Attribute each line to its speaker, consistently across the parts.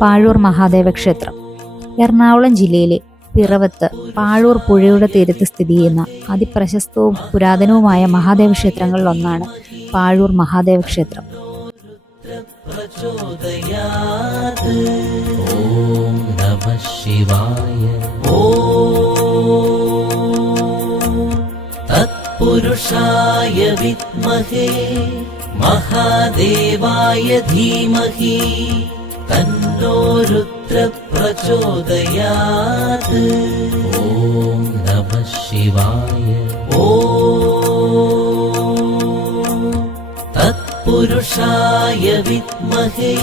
Speaker 1: പാഴൂർ മഹാദേവ ക്ഷേത്രം. എറണാകുളം ജില്ലയിലെ പിറവത്ത് പാഴൂർ പുഴയുടെ തീരത്ത് സ്ഥിതി ചെയ്യുന്ന അതിപ്രശസ്തവും പുരാതനവുമായ മഹാദേവ ക്ഷേത്രങ്ങളിലൊന്നാണ് പാഴൂർ മഹാദേവ ക്ഷേത്രം.
Speaker 2: ഓം നമ തത്പുരുഷായ മഹാദേവായ ധീമഹി. तन्नो रुद्र प्रचोदयात्
Speaker 3: ॐ नमः शिवाय।
Speaker 2: ॐ तत्पुरुषाय विद्महे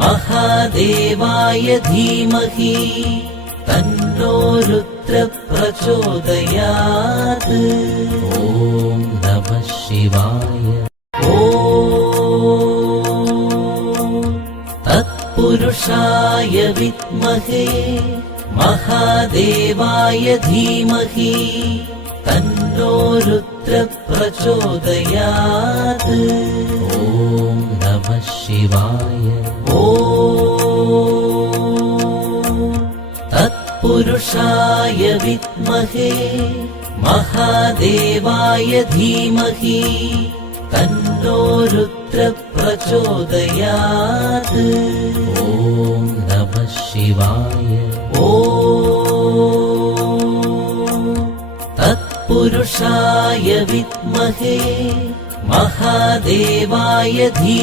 Speaker 2: महादेवाय धीमहि तन्नो रुद्र प्रचोदयात्
Speaker 3: ॐ नमः शिवाय
Speaker 2: ॐ तत्पुरुषाय विद्महे महादेवाय धीमहि तन्नो रुद्र प्रचोदयात्।
Speaker 3: ॐ नमः शिवाय।
Speaker 2: ॐ तत्पुरुषाय विद्महे महादेवाय धीमहि तन्नो रुद्र प्रचोदयात्
Speaker 3: ॐ नमः शिवाय।
Speaker 2: ॐ तत्पुरुषाय विद्महे। महादेवाय धी